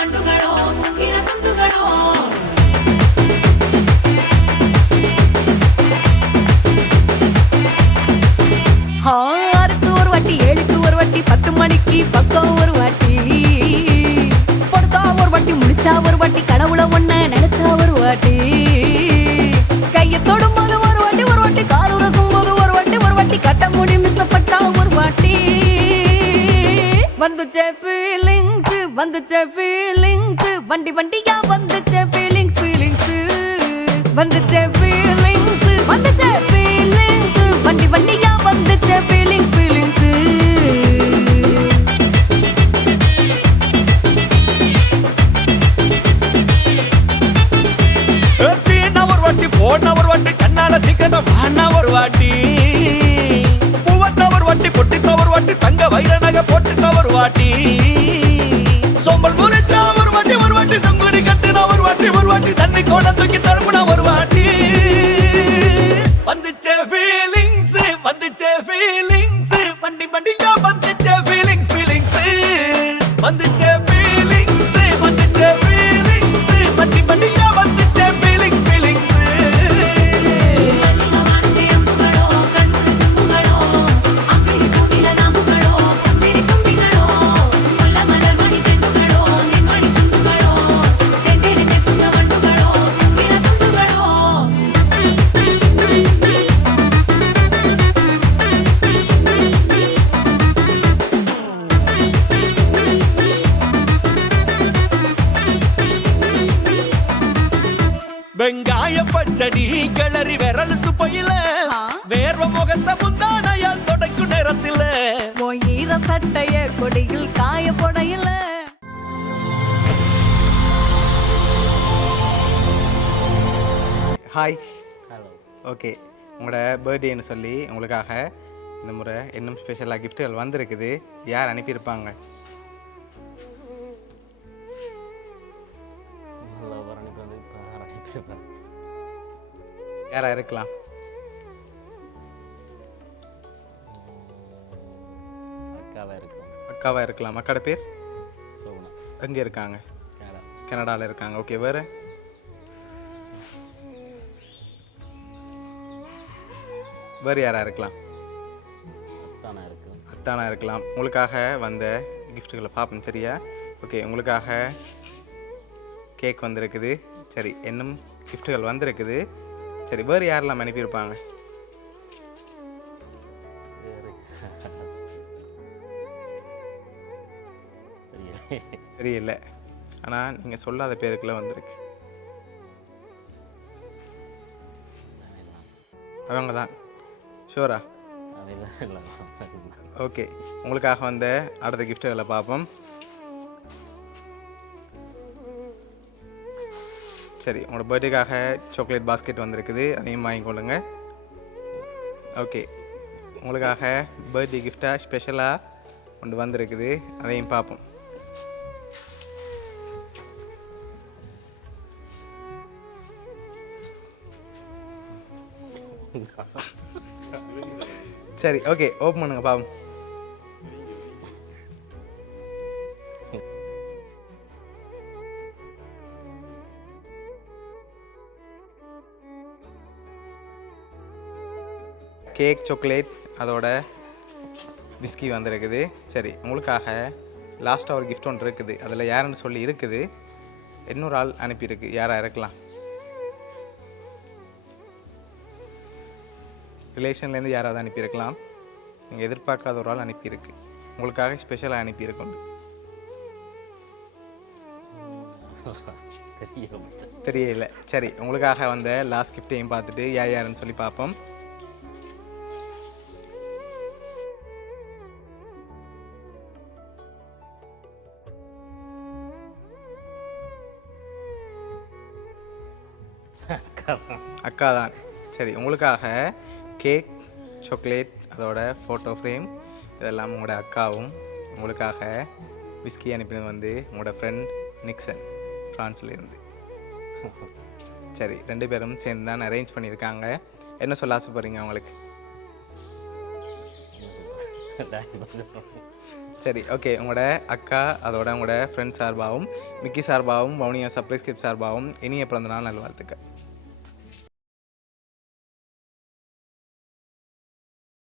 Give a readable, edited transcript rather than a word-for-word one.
வண்டுகளோ முங்கின துண்டுகளோ ஆறுக்கு ஒரு வாட்டி 7க்கு ஒரு வாட்டி 10 மணிக்கு பக்கம் ஒரு வாட்டி படுத்தா ஒரு வாட்டி முடிச்சா ஒரு வாட்டி கடவுளை ஒன்ன நினைச்சா ஒரு வாட்டி கைய தொடும்போது ஒரு வாட்டி கால் உரசும் போது ஒரு வாட்டி கட்ட முடி மிஸ்ஸப்பட்டா ஒரு வாட்டி வந்துச்சே ஃபீலிங்ஸ் வண்டி வண்டியா வந்துச்சே ஃபீலிங்ஸ் வந்துச்சே ஃபீலிங்ஸ் வண்டி வண்டியா வந்துச்சே ஃபீலிங்ஸ் போன ஒரு வாட்டி கண்ணால சீக்கிரட்ட வாண்ணா ஒரு வாட்டி பூவட்ட ஒரு வாட்டி பொட்டிட்ட ஒரு வாட்டி தங்க வைர நகை போட்டுட்ட ஒரு வாட்டி சோம்பல் முறைச்சா ஒரு வாட்டி சங்குடி கட்டுனா ஒரு வாட்டி தண்ணி கோட தூக்கி தழுப்புனா ஒரு வாட்டி வந்துச்சே ஃபீலிங்ஸ் வண்டி வண்டியா வந்துச்சே ஃபீலிங்ஸ் வந்துச்சே ஃபீலிங்ஸ் வண்டி வண்டியா வந்துச்சே ஃபீலிங்ஸ் வெங்காய பச்சடி கிளறி விரல் சுப்பையில வேர்வ முகத்தை முந்தானையால் தொடக்கும் நேரத்தில் ஈர சட்டைய கொடியில் காய போடையில ஹாய் ஹலோ ஓகே உங்களோட பர்த்டேன்னு சொல்லி உங்களுக்காக இந்த முறை இன்னும் ஸ்பெஷலாக கிஃப்ட்டுகள் வந்திருக்குது. யார் அனுப்பியிருப்பாங்க? யாரா இருக்கலாம்? அக்காவா இருக்கலாம். அக்காட பேர் எங்கே இருக்காங்க? கனடாவில் இருக்காங்க. ஓகே, வேறு? வேறு யாரா இருக்கலாம்? அத்தானா இருக்கலாம். உங்களுக்காக வந்த கிஃப்ட்டுகளை பார்ப்போம், சரியா? ஓகே, உங்களுக்காக கேக் வந்திருக்குது. சரி, இன்னும் கிஃப்ட்டுகள் வந்திருக்குது. சரி, வேறு யாரெல்லாம் அனுப்பியிருப்பாங்க? தெரியல, ஆனால் நீங்கள் சொல்லாத பேருக்குள்ள வந்திருக்கு. அவங்க தான். ஷோரா? ஓகே, உங்களுக்காக வந்த அடுத்த கிஃப்ட்டுகளை பார்ப்போம். சரி, உங்களோட பர்த்டேக்காக சாக்லேட் பாஸ்கெட் வந்திருக்குது, அதையும் வாங்கிக்கொள்ளுங்க. ஓகே, உங்களுக்காக பர்த்டே கிஃப்டாக ஸ்பெஷலாக ஒன்று வந்திருக்குது, அதையும் பார்ப்போம். சரி, ஓகே, ஓப்பன் பண்ணுங்க பாவம். கேக், சாக்லேட், அதோட பிஸ்கி வந்திருக்குது. சரி, உங்களுக்காக லாஸ்ட்டாக ஒரு கிஃப்ட் ஒன்று இருக்குது, அதில் யாருன்னு சொல்லி இருக்குது. இன்னொரு ஆள் அனுப்பியிருக்கு. யாராக இருக்கலாம்? ரிலேஷன்லேருந்து யாராவது அனுப்பியிருக்கலாம். நீங்கள் எதிர்பார்க்காத ஒரு ஆள் அனுப்பியிருக்கு. உங்களுக்காக ஸ்பெஷலாக அனுப்பியிருக்கோம். தெரியல. சரி, உங்களுக்காக வந்த லாஸ்ட் கிஃப்டையும் பார்த்துட்டு யாருன்னு சொல்லி பார்ப்போம். அக்கா தான். சரி, உங்களுக்காக கேக், சாக்லேட், அதோட ஃபோட்டோ ஃப்ரேம் இதெல்லாம் உங்களோட அக்காவும், உங்களுக்காக விஸ்கி அனுப்பினது வந்து உங்களோட ஃப்ரெண்ட் நிக்சன், ஃப்ரான்ஸ்லேருந்து. சரி, 2 பேரும் சேர்ந்து தான் அரேஞ்ச் பண்ணியிருக்காங்க. என்ன சொல்ல ஆசைப்படுறீங்க அவங்களுக்கு? சரி ஓகே, உங்களோட அக்கா அதோட உங்களோட ஃப்ரெண்ட்ஸ் சார்பாகவும் மிக்கி சார்பாகவும் வவுனியா சர்ப்ரைஸ் கிஃப்ட் சார்பாகவும் இனிய பிறந்த நாள் நல்வாழ்த்துக்கள்.